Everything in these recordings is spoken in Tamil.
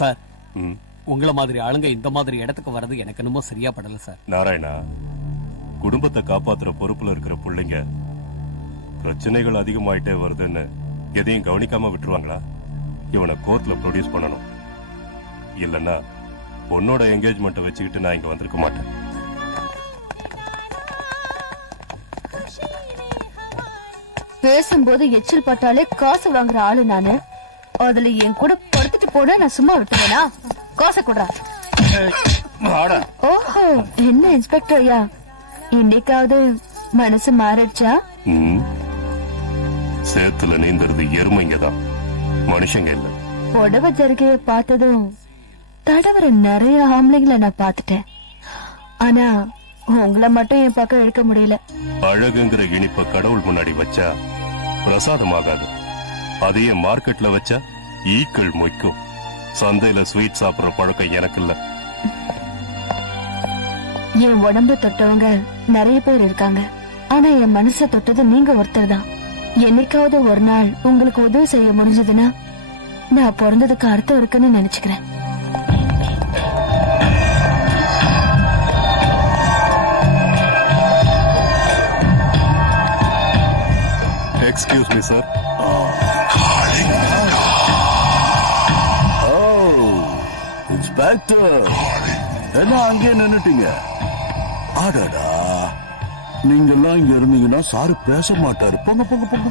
சார். உங்கள மாதிரி ஆளுங்க இந்த மாதிரி இடத்துக்கு வர்றது எனக்கு என்னமோ சரியா படல சார். நாராயணா குடும்பத்தை காப்பாத்துற பொறுப்புல இருக்கிற பிள்ளைங்க பிரச்சனைகள் அதிகமாயிட்டே வருதுன்னு எதையும் கவனிக்காம விட்டுருவாங்களா? இவனை கோர்ட்ல ப்ரொடியூஸ் பண்ணணும். இல்லன்னா பொண்ணோட என்கேஜ்மெண்ட்டை வச்சுக்கிட்டு நான் இங்க வந்திருக்க மாட்டேன். பேசும்போது எச்சில் பட்டாலே காசு வாங்குற ஆளு நானு. அதுல என் கூட படுத்துட்டு போனா நான் சும்மா விட்டுவேனா காசை குடுறா. ஓஹோ என்ன இன்ஸ்பெக்டர் ஐயா? இன்னைக்காவது மனசு மாறிடுச்சா. சேத்துல நீந்துறது எருமைங்க தான் மனுஷங்க இல்ல. புடவை ஜருகைய பார்த்ததும் தடவர நிறைய ஆம்பளைங்களை நான் பார்த்துட்டேன். ஆனா உங்களை மட்டும் என் பக்கம் இழுக்க முடியல. அழகுங்கிற இனிப்ப கடவுள் முன்னாடி வச்சா பிரசாதமாகாது. அதையே மார்க்கெட்ல வச்சா ஈக்கள் மொய்க்கும். சந்தையில ஸ்வீட் சாப்பிடுற பழக்கம் எனக்கு இல்ல என் உடம்பு தொட்டவங்க நிறைய பேர் இருக்காங்க. ஆனா என் மனச தொட்டது நீங்க ஒருத்தர் தான். என்னைக்காவது ஒரு நாள் உங்களுக்கு உதவி செய்ய முடிஞ்சதுன்னா நான் பிறந்ததுக்கு அர்த்தம் இருக்குன்னு நினைச்சுக்கிறேன். எக்ஸ்கியூஸ் மீ சார் இன்ஸ்பெக்டர் என்ன அங்கே நின்னுட்டீங்க? அடடா. நீங்க எல்லாம் இங்க இருந்தீங்கன்னா சாரு பேச மாட்டாரு. போங்க போங்க போங்க.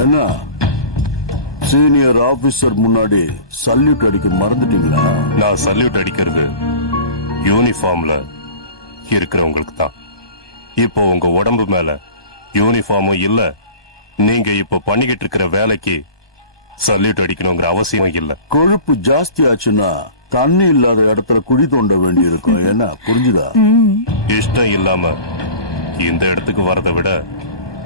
என்ன? சீனியர் ஆபீசர் முன்னாடி சல்யூட் அடிக்க மறந்துட்டீங்களா? நான் சல்யூட் அடிக்கிறது யூனிஃபார்ம்ல இருக்கிறவங்களுக்கு தான். இப்போ உங்க உடம்பு மேல யூனிஃபார்மும் இல்ல. நீங்க இப்ப பண்ணிக்கிட்டு இருக்கிற வேலைக்கு சல்யூட் அடிக்கணுங்கிற அவசியம் இல்ல. கொழுப்பு ஜாஸ்தி ஆச்சுன்னா தண்ணி இல்லாத இடத்துல குழி தோண்ட வேண்டி இருக்கும் என்ன? புரிஞ்சுதா? இஷ்டம் இல்லாம இந்த இடத்துக்கு வரதை விட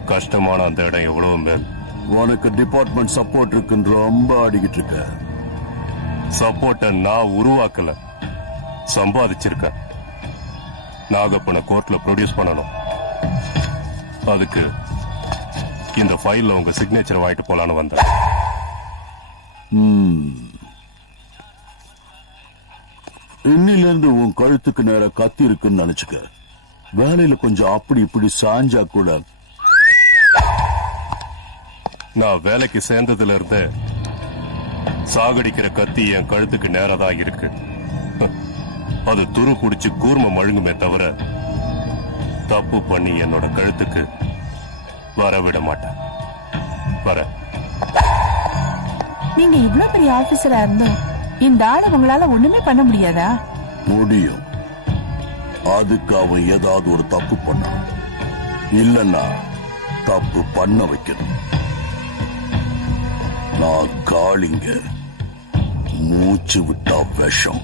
கஷ்டமான அந்த இடம் எவ்வளவு மேல். உனக்கு டிபார்ட்மெண்ட் சப்போர்ட் இருக்குன்னு ரொம்ப ஆடிக்கிட்டு இருக்க. சப்போர்ட்ட நான் உருவாக்கல. சம்பாதிச்சிருக்கேன் நாகப்பனை கோர்ட்ல ப்ரொடியூஸ் பண்ணணும். அதுக்கு இந்த ஃபைல்ல உங்க சிக்னேச்சர் வாங்கிட்டு போலான்னு வந்தேன். இன்னில இருந்து உன் கழுத்துக்கு நேர கத்தி இருக்குன்னு நினைச்சுக்க. வேலையில கொஞ்சம் அப்படி இப்படி சாஞ்சா கூட. நான் வேலைக்கு சேர்ந்ததுல இருந்தே சாகடிக்கிற கத்தி என் கழுத்துக்கு நேரா தான் இருக்கு. அது துரு குடிச்சு கூர்ம மழுங்குமே தவிர தப்பு பண்ணி என்னோட கழுத்துக்கு வர விட மாட்டேன். வர நீங்க இவ்ளோ பெரிய ஆபீசரா இருந்தோம் இந்த ஆளை உங்களால ஒண்ணுமே பண்ண முடியாதா? முடியும். அதுக்கு அவன் ஏதாவது ஒரு தப்பு பண்ணான் இல்லன்னா தப்பு பண்ண வைக்கணும். நான் காளிங்க மூச்சு விட்டா விஷம்.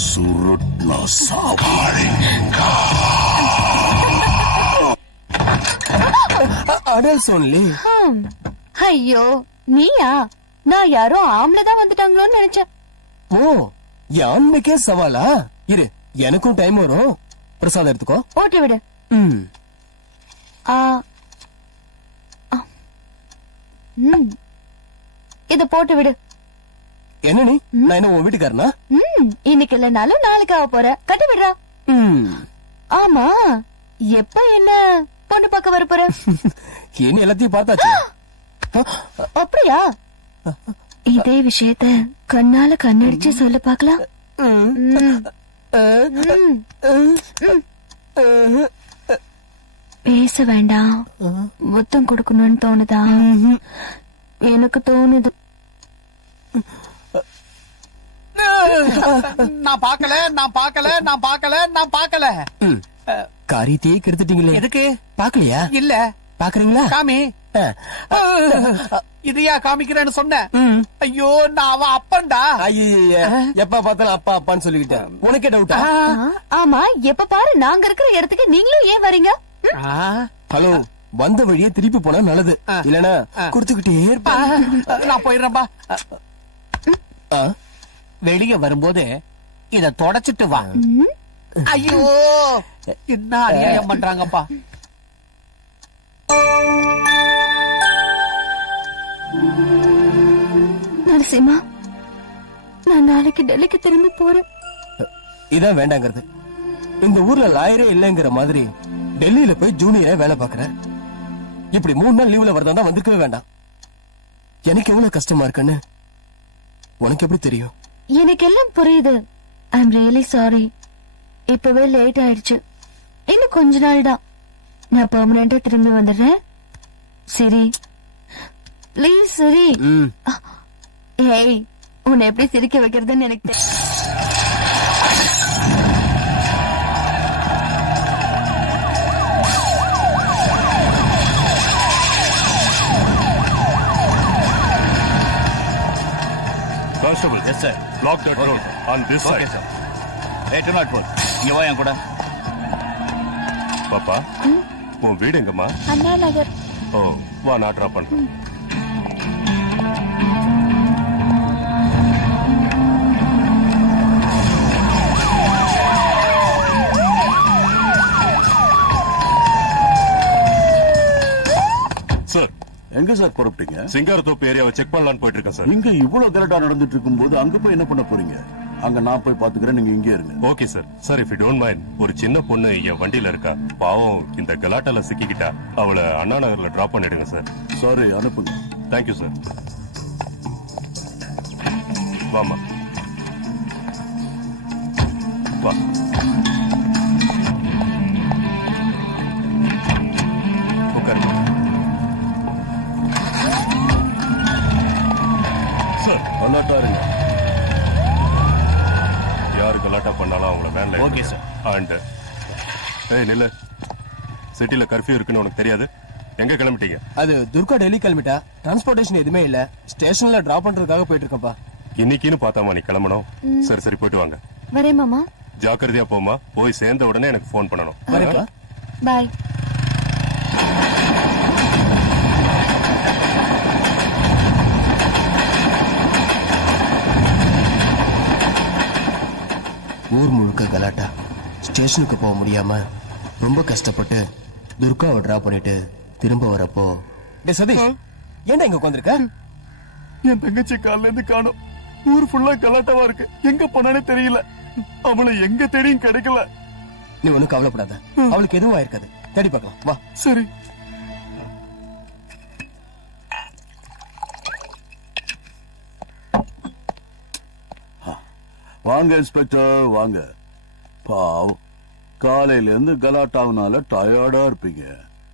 சுருட்னா சாவாழிங்க அடல்ஸ் ஒன்லி ஹம். ஐயோ. நீயா? நான் யாரோ ஆம்பளை தான் வந்துட்டாங்களோன்னு நினைச்சேன். ஓ என் ஆண்மைக்கே சவாலா? இரு எனக்கும் டைம் வரும். பிரசாதம் எடுத்துக்கோ. ஓட்டு விடு. ம். ஆ. ம். இத போட்டு விடு. என்ன நீ? நான் என்ன உன் வீட்டுக்காரனா? ம் இன்னைக்கு இல்லைனாலும் நாளைக்கு ஆக போற கட்டி விடுறா. ம். ஆமா எப்ப என்ன பொண்ணு பார்க்க வர போற? என்ன எல்லாத்தையும் பார்த்தாச்சு. அப்படியா? இதே விஷயத்த கண்ணால கண்ணடிச்சு சொல்ல பாக்கலாம் பேச வேண்டாம். முத்தம் கொடுக்கணும்னு தோணுதா? எனக்கு தோணுது. நான் பார்க்கல நான் பார்க்கல நான் பார்க்கல நான் பார்க்கல. காரியத்தையே கெடுத்துட்டீங்களே. எதுக்கு? பாக்கலையா இல்ல. பாக்குறீங்களா காமி இதையா காமிக்கிறேன்னு சொன்னேன் ஐயோ நான் அவன் அப்பன்டா. ஐய எப்ப பார்த்தாலும் அப்பா அப்பான்னு சொல்லிக்கிட்டேன் உனக்கே டவுட்டா ஆ, ஆமா எப்ப பாரு நாங்க இருக்கிற இடத்துக்கு நீங்களும் ஏன் வரீங்க? ஹலோ வந்த வழியே திருப்பி போனா நல்லது. இல்லனா குடுத்துக்கிட்டே இருப்பா நான் போயிடுறேன்பா வெளிய வரும்போது இத தொடச்சிட்டு வா. ஐயோ என்ன அநியாயம் பண்றாங்கப்பா. நரசிம்மா நான் நாளைக்கு டெல்லிக்கு திரும்பி போறேன். இதான் வேண்டாங்கிறது. இந்த ஊர்ல லாயரே இல்லைங்கிற மாதிரி டெல்லியில போய் ஜூனியரே வேலை பாக்குறேன் இப்படி மூணு நாள் லீவ்ல வரதா வந்திருக்கவே வேண்டாம். எனக்கு எவ்வளவு கஷ்டமா இருக்குன்னு உனக்கு எப்படி தெரியும்? எனக்கு எல்லாம் புரியுது. ஐ எம் ரியலி சாரி இப்பவே லேட் ஆயிடுச்சு. இன்னும் கொஞ்ச நாள் தான் நான் பெர்மனண்டா திரும்பி வந்துடுறேன். சரி. ப்ளீஸ் சரி. ஏய் உன்னை எப்படி சிரிக்க வைக்கிறதுன்னு எனக்கு constable yes sir lock that road on this side sir eight nought four இங்க வா என் கூட பாப்பா உன் வீடு எங்கம்மா? அண்ணா நகர். ஓ வா நான் ட்ராப் பண்றேன். சார் எங்க சார் புறப்பட்டீங்க? சிங்காரத்தோப்பு ஏரியாவை செக் பண்ணலான்னு போயிட்டு இருக்கேன் சார் இங்க இவ்வளவு கரெக்டா நடந்துட்டு இருக்கும்போது அங்க போய் என்ன பண்ண போறீங்க? அங்க நான் போய் பாத்துக்கிறேன் நீங்க இங்கே இருங்க. Okay sir. Sir if you don't mind ஒரு சின்ன பொண்ணு என் வண்டியில இருக்கா? பாவம் இந்த கலாட்டால சிக்கிக்கிட்டா. அவளை அண்ணா நகர்ல டிராப் பண்ணிடுங்க சார். சாரி அனுப்புங்க. தேங்க்யூ சார் வாமா வா. உட்காருங்க. சார் அல்லாட்டா இருங்க. கலாட்டா பண்ணாலும் அவங்கள வேன்ல Okay, sir. அண்ட் ஏய் நில்ல. சிட்டில கர்ஃபியூ இருக்குன்னு உனக்கு தெரியாது. எங்க கிளம்பிட்டீங்க? அது துர்கா டெல்லி கிளம்பிட்டா? டிரான்ஸ்போர்டேஷன் எதுவுமே இல்ல. ஸ்டேஷன்ல டிராப் பண்றதுக்காக போயிட்டு இருக்கேன்ப்பா இன்னைக்குன்னு பார்த்தாமா நீ கிளம்பணும்? சரி சரி போயிட்டு வாங்க. வரேன் மாமா. ஜாக்கிரதையா போமா போய் சேர்ந்த உடனே எனக்கு ஃபோன் பண்ணணும். பாய் ஊர் முழுக்க கலாட்டா ஸ்டேஷனுக்கு போக முடியாம ரொம்ப கஷ்டப்பட்டு துர்காவை டிரா பண்ணிட்டு திரும்ப வரப்போ டேய் சதீஷ் ஏன்டா இங்க உட்காந்துருக்க என் தங்கச்சி காலைல இருந்து காணும். ஊர் ஃபுல்லா கலாட்டாவா இருக்கு. எங்க போனானே தெரியல. அவளை எங்க தேடியும் கிடைக்கல. நீ ஒண்ணும் கவலைப்படாத. அவளுக்கு எதுவும் ஆயிருக்காது. தேடி பார்க்கலாம். வா. சரி. வாங்க இன்ஸ்பெக்டர் வாங்க. பாவம். காலையில இருந்து கலாட்டாவுனால டயர்டா இருப்பீங்க.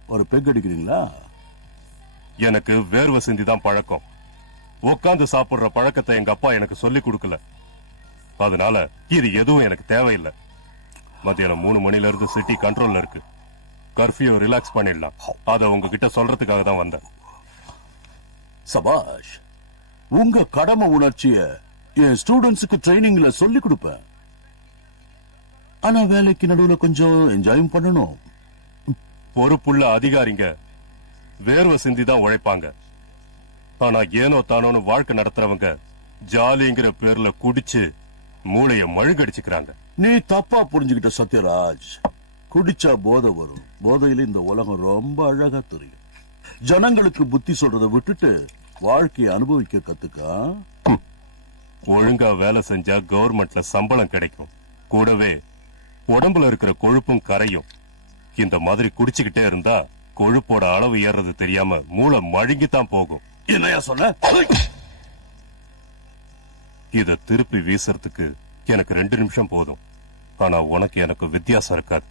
ஒரு பெக் அடிக்கிறீங்களா? எனக்கு வேர்வை சிந்தி தான் பழக்கம். உட்கார்ந்து சாப்பிடுற பழக்கத்தை எங்க அப்பா எனக்கு சொல்லி கொடுக்கல. அதனால இது எதுவும் எனக்கு தேவையில்லை. மத்தியானம் மூணு மணில இருந்து சிட்டி கண்ட்ரோல்ல இருக்கு. கர்ஃபியூ ரிலாக்ஸ் பண்ணிடலாம். அத உங்ககிட்ட சொல்றதுக்காக தான் வந்தேன். சபாஷ் உங்க கடமை உணர்ச்சிய என் ஸ்டூடெண்ட்ஸுக்கு ட்ரைனிங்ல சொல்லி கொடுப்பேன். ஆனா வேலைக்கு நடுவுல கொஞ்சம் என்ஜாயும் பண்ணணும். பொறுப்புள்ள அதிகாரிங்க வேர்வை சிந்தி தான் உழைப்பாங்க. ஆனா ஏனோ தானோன்னு வாழ்க்கை நடத்துறவங்க ஜாலிங்கிற பேர்ல குடிச்சு மூளைய மழுங்கடிச்சுக்கிறாங்க. நீ தப்பா புரிஞ்சுக்கிட்ட சத்யராஜ். குடிச்சா போதை வரும். போதையில இந்த உலகம் ரொம்ப அழகா தெரியும். ஜனங்களுக்கு புத்தி சொல்றதை விட்டுட்டு வாழ்க்கையை அனுபவிக்க கத்துக்கா? ஒழுங்கா வேலை செஞ்சா கவர்மெண்ட்ல சம்பளம் கிடைக்கும். கூடவே உடம்புல இருக்கிற கொழுப்பும் கரையும். இந்த மாதிரி குடிச்சுக்கிட்டே இருந்தா கொழுப்போட அளவு ஏறது தெரியாம மூளை மழுங்கித்தான் போகும். என்னையா சொல்ல இத திருப்பி வீசுறதுக்கு எனக்கு ரெண்டு நிமிஷம் போதும். ஆனா உனக்கு எனக்கு வித்தியாசம் இருக்காது.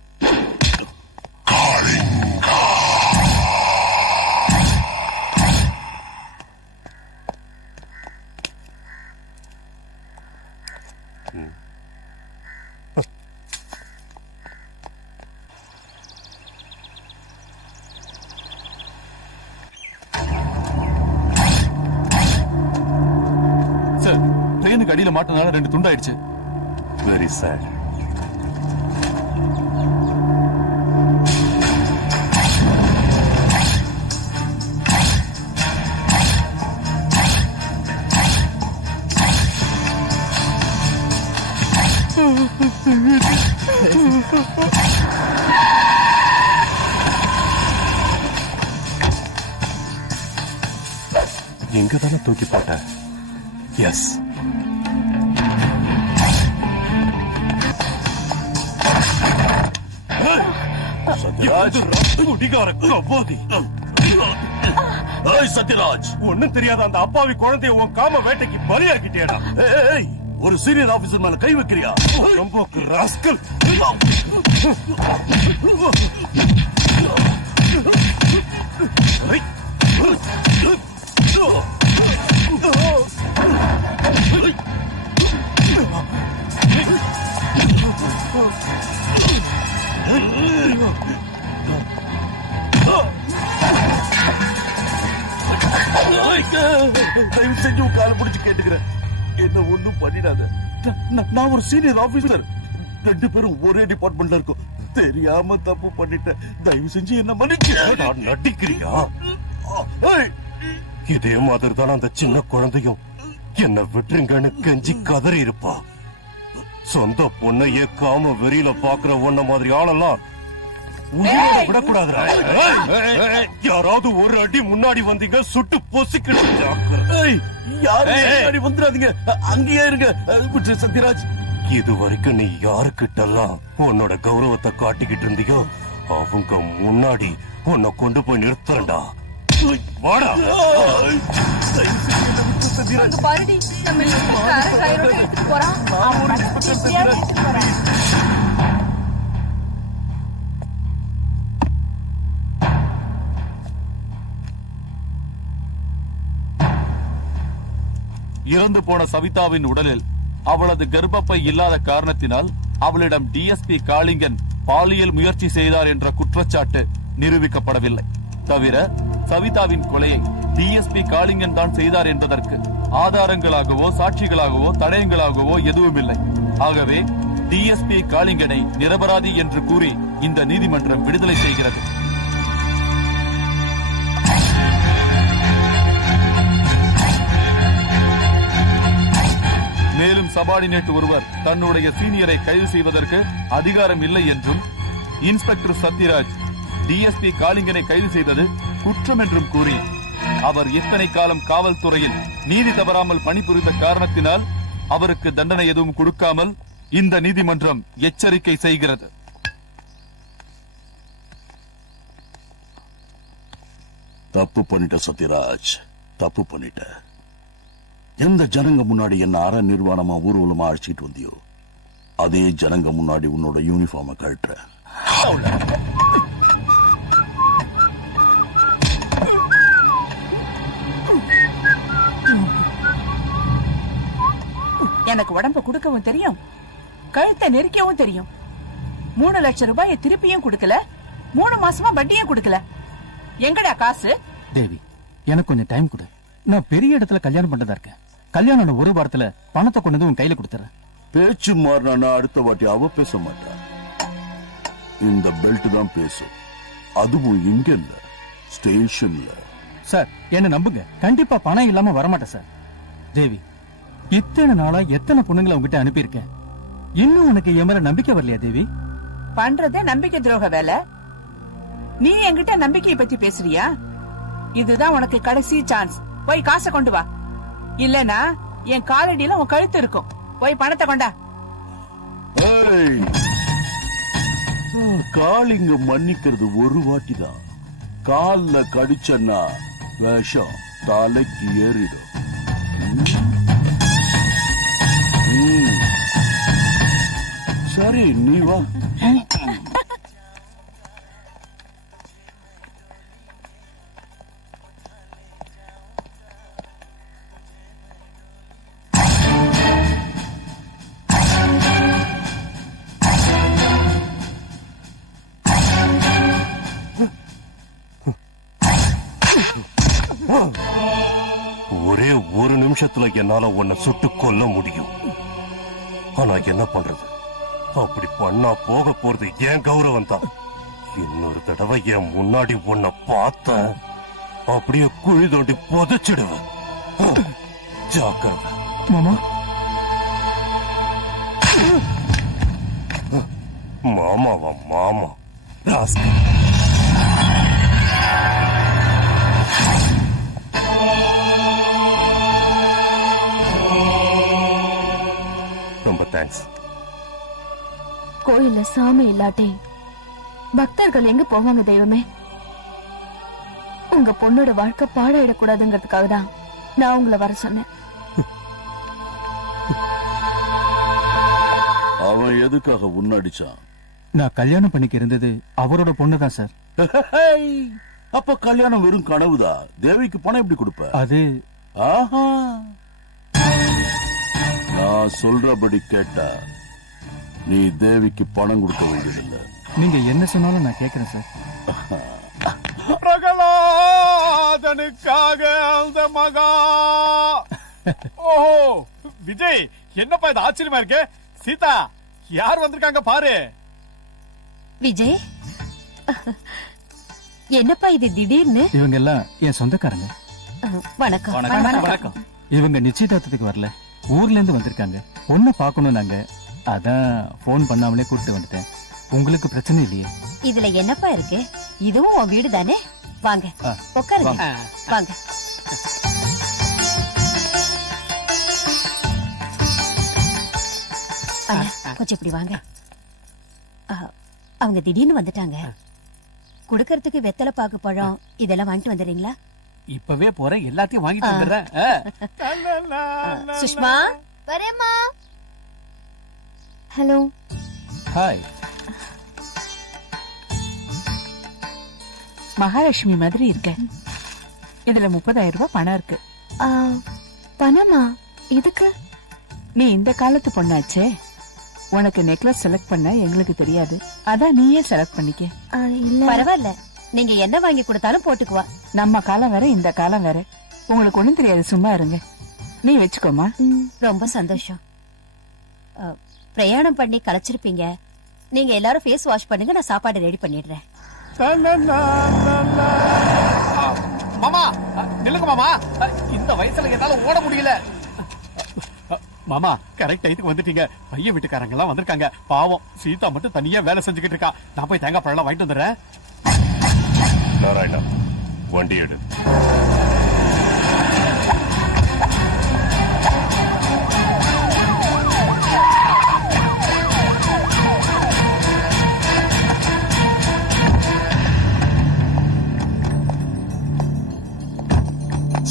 கண்ணுக்கு அடியில மாட்டினால ரெண்டு துண்டாயிடுச்சு. வெரி சார் எங்க தானே தூக்கி போட்ட? எஸ் சத்யராஜ் குடிகார கவ்வாதி ஏய் சத்யராஜ். ஒண்ணும் தெரியாத அந்த அப்பாவி குழந்தைய உன் காம வேட்டைக்கு பலியாக்கிட்டேடா. ஏய், ஏய், ஒரு சீனியர் ஆபீசர் மேல கை வைக்கிறியா? ரொம்ப ராஸ்கல் தயவு செஞ்சு உன் காலை பிடிச்சு கேட்டுக்கிறேன். என்ன ஒண்ணும் பண்ணிடாத. நான்- ஒரு சீனியர் ஆபீசர் ரெண்டு பேரும் ஒரே டிபார்ட்மெண்ட்ல இருக்கும். தெரியாம தப்பு பண்ணிட்டேன். தயவு செஞ்சு என்ன மன்னிச்சு. நான் நடிக்கிறியா? இதே மாதிரி தான் அந்த சின்ன குழந்தையும். என்ன விட்டுருங்கன்னு கெஞ்சி கதறி இருப்பா. சொந்த பொண்ணையே காம வெறியில பாக்குற ஒன்ன மாதிரி ஆளெல்லாம் உயிரோட விடக்கூடாதுடா. யாராவது ஒரு அடி முன்னாடி வந்தீங்க சுட்டு. ஏய், யாரும். முன்னாடி வந்துடாதீங்க. அங்கேயே இருங்க. சத்யராஜ். இது வரைக்கும் நீ யாருக்கிட்டெல்லாம் உன்னோட கௌரவத்தை காட்டிக்கிட்டு இருந்தியோ அவங்க முன்னாடி உன்னை கொண்டு போய் நிறுத்துறேன்டா. வாடா. பாருடி நம்ம போறான். இறந்து போன சவிதாவின் உடலில் அவளது கர்ப்பப்பை இல்லாத காரணத்தினால் அவளிடம் டிஎஸ்பி காளிங்கன் பாலியல் முயற்சி செய்தார் என்ற குற்றச்சாட்டு நிரூபிக்கப்படவில்லை. தவிர சவிதாவின் கொலையை டிஎஸ்பி காளிங்கன் தான் செய்தார் என்பதற்கு ஆதாரங்களாகவோ சாட்சிகளாகவோ தடயங்களாகவோ எதுவுமில்லை. ஆகவே டிஎஸ்பி காளிங்கனை நிரபராதி என்று கூறி இந்த நீதிமன்றம் விடுதலை செய்கிறது. மேலும் சபார்டினேட் ஒருவர் தன்னுடைய சீனியரை கைது செய்வதற்கு அதிகாரம் இல்லை என்றும் இன்ஸ்பெக்டர் சத்யராஜ் டிஎஸ்பி காளிங்கனை கைது செய்தது குற்றம் என்றும் கூறி அவர் எத்தனை காலம் காவல்துறையில் நீதி தவறாமல் பணிபுரிந்த காரணத்தினால் அவருக்கு தண்டனை எதுவும் கொடுக்காமல் இந்த நீதிமன்றம் எச்சரிக்கை செய்கிறது. தப்பு பண்ணிட்ட சத்யராஜ் தப்பு பண்ணிட்ட. எந்த ஜனங்க முன்னாடி என்ன அற நிர்வாணமா ஊர்வலமா அழைச்சிட்டு வந்தியோ? அதே ஜனங்க முன்னாடி உன்னோட யூனிஃபார்மை கழட்டுற. எனக்கு உடம்ப கொடுக்கவும் தெரியும். கழுத்தை நெரிக்கவும் தெரியும். மூணு லட்சம் ரூபாயை திருப்பியும் கொடுக்கல. மூணு மாசமா வட்டியும் கொடுக்கல. எங்கடா காசு? தேவி எனக்கு கொஞ்சம் டைம் கொடு. நான் பெரிய இடத்துல கல்யாணம் பண்ணதா இருக்கேன். கல்யாணம் ஒரு வாரத்துல பணத்தை கொண்டு வந்து உன் கையில கொடுத்துறேன். பேச்சு மாறினா அடுத்த வாட்டி அவ பேச மாட்டா. இந்த பெல்ட் தான் பேசும். அதுவும் இங்க இல்ல ஸ்டேஷன்ல சார் என்ன நம்புங்க. கண்டிப்பா பணம் இல்லாம வரமாட்டேன் சார். தேவி இத்தனை நாளா எத்தனை பொண்ணுங்களை உங்ககிட்ட அனுப்பியிருக்கேன்? இன்னும் உனக்கு என் மேல நம்பிக்கை வரலையா தேவி? பண்றதே நம்பிக்கை துரோக வேலை. நீ என்கிட்ட நம்பிக்கையை பத்தி பேசுறியா? இதுதான் உனக்கு கடைசி சான்ஸ் போய் காசை கொண்டு வா. இல்லனா என் காலடியில உன் கழுத்து இருக்கும். போய் பணத்தை கொண்டா. ஏய். காளிங்க மன்னிக்கிறது ஒரு வாட்டி தான் கால்ல கடிச்சன்னா விஷம் தலைக்கு ஏறிடும். சரி நீ வா. ஒரே ஒரு நிமிஷத்துல என்னால உன்னை சுட்டு கொல்ல முடியும். ஆனா என்ன பண்றது? அப்படி பண்ணா போக போறது என் கௌரவம் தான். இன்னொரு தடவை என் முன்னாடி உன்னை பார்த்த அப்படியே குழி தோண்டி புதைச்சிடுவேன். ஜாக்கிரதை. மாமா. மாமாவா மாமா. ராஸ்கல். தேங்க்ஸ். கோயில்ல சாமி இல்லாட்டி பக்தர்கள் எங்க போவாங்க தெய்வமே? உங்க பொண்ணோட வாழ்க்கை பாடாயிடக்கூடாதுங்கிறதுக்காக தான் நான் உங்களை வர சொன்னேன். அவன் எதுக்காக உன்னடிச்சான்? நான் கல்யாணம் பண்ணிக்க இருந்தது அவரோட பொண்ணு தான் சார். அப்ப கல்யாணம் வெறும் கனவுதா தேவிக்கு பணம் எப்படி கொடுப்ப? அது ஆஹா! நான் சொல்றபடி கேட்டா நீ தேவிக்கு பணம் கொடுக்க வேண்டியதில்லை. நீங்க என்ன சொன்னாலும் நான் கேட்கறேன் சார். பிரகலாதனுக்காக அந்த மகா. ஓஹோ விஜய் என்னப்பா இது ஆச்சரியமா இருக்கு? சீதா யார் வந்திருக்காங்க பாரு. விஜய்? என்னப்பா இது திடீர்னு? இவங்க எல்லாம் என் சொந்தக்காரங்க. வணக்கம். வணக்கம். இவங்க நிச்சயதார்த்தத்துக்கு வரல. ஊர்ல இருந்து வந்திருக்காங்க. பொண்ணை பார்க்கணும் நாங்க. அதான் போன் பண்ணாமலே கூப்பிட்டு வந்துட்டேன். உங்களுக்கு பிரச்சனை இல்லையே? இதுல என்னப்பா இருக்கு? இதுவும் உன் வீடு தானே? வாங்க. உட்காருங்க. வாங்க. கொஞ்சம் இப்படி வாங்க. அவங்க திடீர்னு வந்துட்டாங்க. குடுக்கறதுக்கு வெத்தலை பாக்கு பழம் இதெல்லாம் வாங்கிட்டு வந்துடுறீங்களா? இப்பவே போறேன் எல்லாத்தையும் வாங்கிட்டு வந்துடுறேன். சுஷ்மா? வரேம்மா. ஹலோ. ஹாய். மகாலட்சுமி மாதிரி இருக்க. இதுல முப்பதாயிரம் ரூபாய் பணம் இருக்கு. பணமா? இதுக்கு நீ இந்த காலத்து பொண்ணாச்சே. உனக்கு நெக்லஸ் செலக்ட் பண்ண எங்களுக்கு தெரியாது. அதான் நீயே செலக்ட் பண்ணிக்க. பரவாயில்ல. நீங்க என்ன வாங்கி கொடுத்தாலும் போட்டுக்குவா. நம்ம காலம் வேற இந்த காலம் வேற. உங்களுக்கு ஒண்ணும் தெரியாது சும்மா இருங்க. நீ வச்சுக்கோமா? ரொம்ப சந்தோஷம். பிரயாணம் பண்ணி களைச்சிருப்பீங்க நீங்க எல்லாரும் ஃபேஸ் வாஷ் பண்ணுங்க நான் சாப்பாடு ரெடி பண்ணிடுறேன். மாமா நில்லுங்க மாமா. இந்த வயசுல என்னால ஓட முடியல. மாமா கரெக்ட் டைத்துக்கு வந்துட்டீங்க. பையன் வீட்டுக்காரங்க எல்லாம் வந்திருக்காங்க. பாவம் சீதா மட்டும் தனியா வேலை செஞ்சுக்கிட்டு இருக்கா. நான் போய் தேங்காய் பழம் வாங்கிட்டு வந்துடுறேன். வண்டி எடு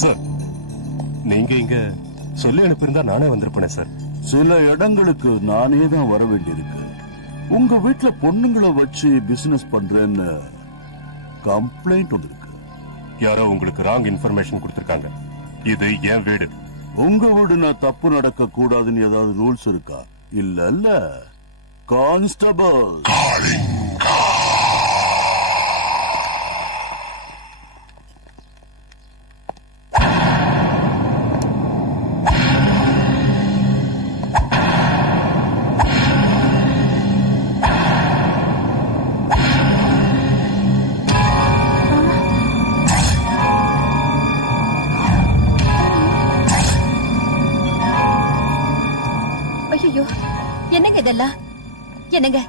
சார் நீங்க இங்க சொல்லி அனுப்பியிருந்தா நானே வந்திருப்பேனே சார் சில இடங்களுக்கு நானே தான் வர வேண்டியிருக்கு உங்க வீட்டுல பொண்ணுங்களை வச்சு பிசினஸ் பண்றேன்னு கம்ப்ளைண்ட் வந்திருக்கு யாரோ உங்களுக்கு ராங் இன்ஃபர்மேஷன் கொடுத்திருக்காங்க. இது என் வீடு. உங்க வீடு நான் தப்பு நடக்க கூடாதுன்னு ஏதாவது ரூல்ஸ் இருக்கா? இல்ல இல்ல கான்ஸ்டபிள் என்னங்க?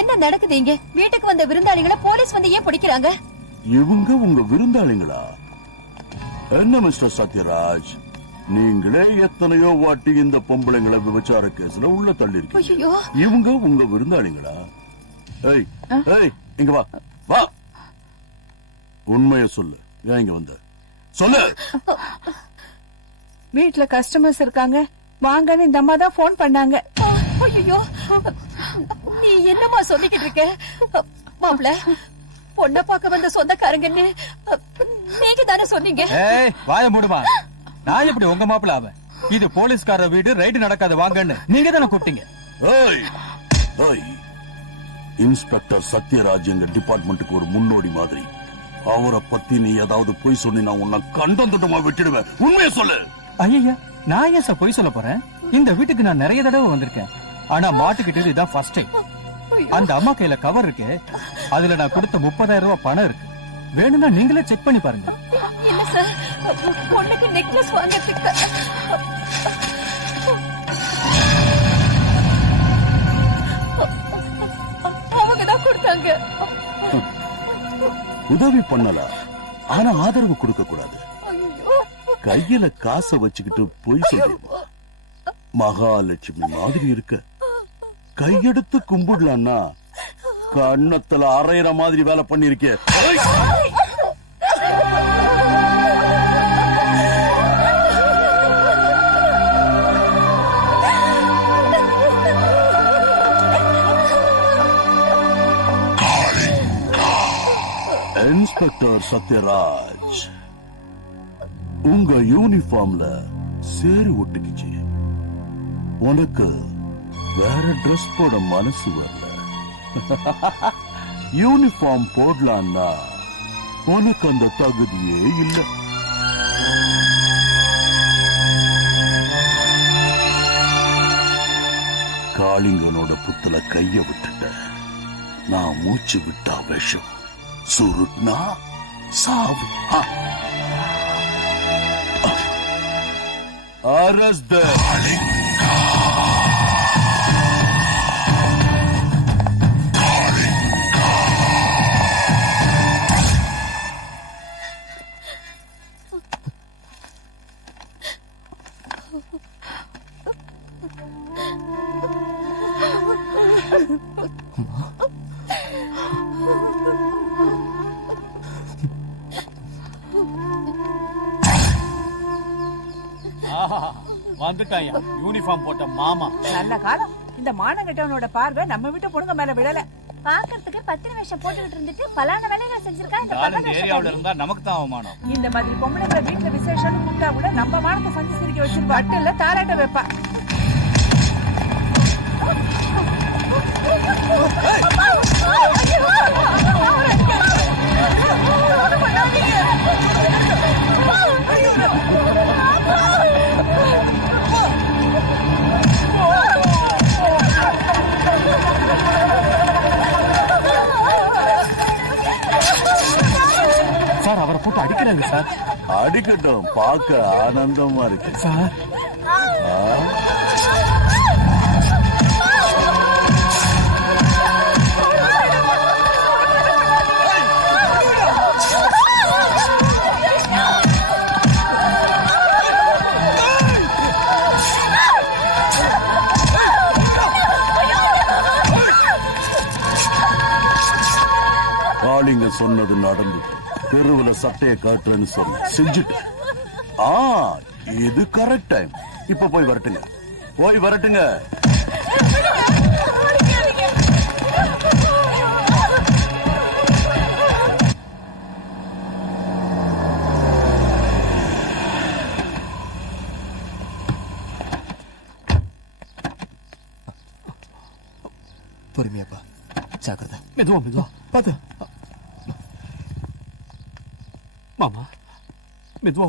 என்ன நடக்குது இங்க? வீட்டுக்கு வந்த விருந்தாளிகளை போலீஸ் வந்து ஏன் பிடிக்கிறாங்க? இவங்க உங்க விருந்தாளிங்களா? என்ன மிஸ்டர் சத்யராஜ்? நீங்களே எத்தனையோ வாட்டி இந்த பொம்பளைங்களை விபச்சார கேஸ்ல உள்ள தள்ளிருக்கீங்க ஐயோ இவங்க உங்க விருந்தாளிங்களா? ஏய் ஏய் இங்க வா வா. உண்மைய சொல்லு. ஏன் இங்க வந்த? சொல்லு. வீட்டுல கஸ்டமர்ஸ் இருக்காங்க. வாங்கன்னு இந்த அம்மா தான் போன் பண்ணாங்க. ஐயோ. நீ என்னமா சொல்லிக்கிட்டு இருக்க மாப்பிள பொண்ண பார்க்க வந்த சொந்தக்காரங்கன்னு நீங்க தானே சொன்னீங்க? ஏய் வாய மூடுமா? நான் எப்படி உங்க மாப்பிள்ள ஆவேன்? இது போலீஸ்கார வீடு ரைடு நடக்காத வாங்கன்னு நீங்க தானே கூப்பிட்டீங்க இன்ஸ்பெக்டர் சத்யராஜ் எங்க டிபார்ட்மெண்ட்டுக்கு ஒரு முன்னோடி மாதிரி. அவரை பத்தி நீ ஏதாவது பொய் சொன்னி நான் உன்னை கண்டம் துண்டமா விட்டுடுவேன். உண்மையை சொல்லு. ஐயா நான் ஏன் சார் பொய் சொல்ல போறேன்? இந்த வீட்டுக்கு நான் நிறைய தடவை வந்திருக்கேன். ஆனா மாட்டுக்கிட்டது இதான் ஃபர்ஸ்ட் டைம் அந்த அம்மா கையில கவர் இருக்கு. அதுல நான் கொடுத்த முப்பதாயிரம் ரூபாய் பணம் இருக்கு. வேணும்னா நீங்களே செக் பண்ணி பாருங்க. இல்ல சார்? பொண்ணுக்கு நெக்லஸ் வாங்கறதுக்கு அவங்க தான் கொடுத்தாங்க. உதவி பண்ணலாம் ஆனா ஆதரவு கொடுக்க கூடாது. ஐயோ. கையில காசை வச்சுக்கிட்டு பொய் சொல்லுவா மகாலட்சுமி மாதிரி இருக்க. கையெடுத்து கும்பிடலாம்னா கண்ணத்துல அரையிற மாதிரி வேலை பண்ணிருக்கே. இன்ஸ்பெக்டர் சத்யராஜ் உங்க யூனிஃபார்ம்ல சேரு ஒட்டுக்குச்சு. உனக்கு வேற ட்ரெஸ் போட மனசு வரல யூனிஃபார்ம் போடலான்னா உனக்கு அந்த தகுதியே இல்லை காளிங்கனோட புத்துல கைய விட்டுட்ட நான் மூச்சு விட்டா விஷம் சுருட்னா சாவு ஆ. த காளிங்க இந்த மானங்கட்டவனோட பார்வை நம்ம வீட்டு பொண்ணுங்க மேல விழல பாக்குறதுக்கு பத்திர வேஷம் போட்டுக்கிட்டு இருந்துட்டு பலான வேலைகள் செஞ்சிருக்கா இந்த ஏரியாவுல இருந்தா நமக்கு தான் அவமானம் இந்த மாதிரி பொம்பளைங்களை வீட்டுல விசேஷம்னு கூப்பிட்டா கூட நம்ம மானத்தை சந்தி சிரிக்க வச்சிருப்பா அட்டு இல்ல தாராட்ட வைப்பா சார் போட்டு அடிக்கிறாங்க சார் அடிக்கட்டும் பார்க்க ஆனந்தமா இருக்கு சார் சொன்னது நடந்தது தெருவுல சட்டைய காட்டுறேன்னு சொன்ன. செஞ்சுட்டு. ஆ இது கரெக்ட் டைம் இப்ப போய் வரட்டுங்க. போய் வரட்டுங்க. பொறுமையாப்பா. ஜாக்கிரதை. மெதுவா மெதுவா. பாத்து.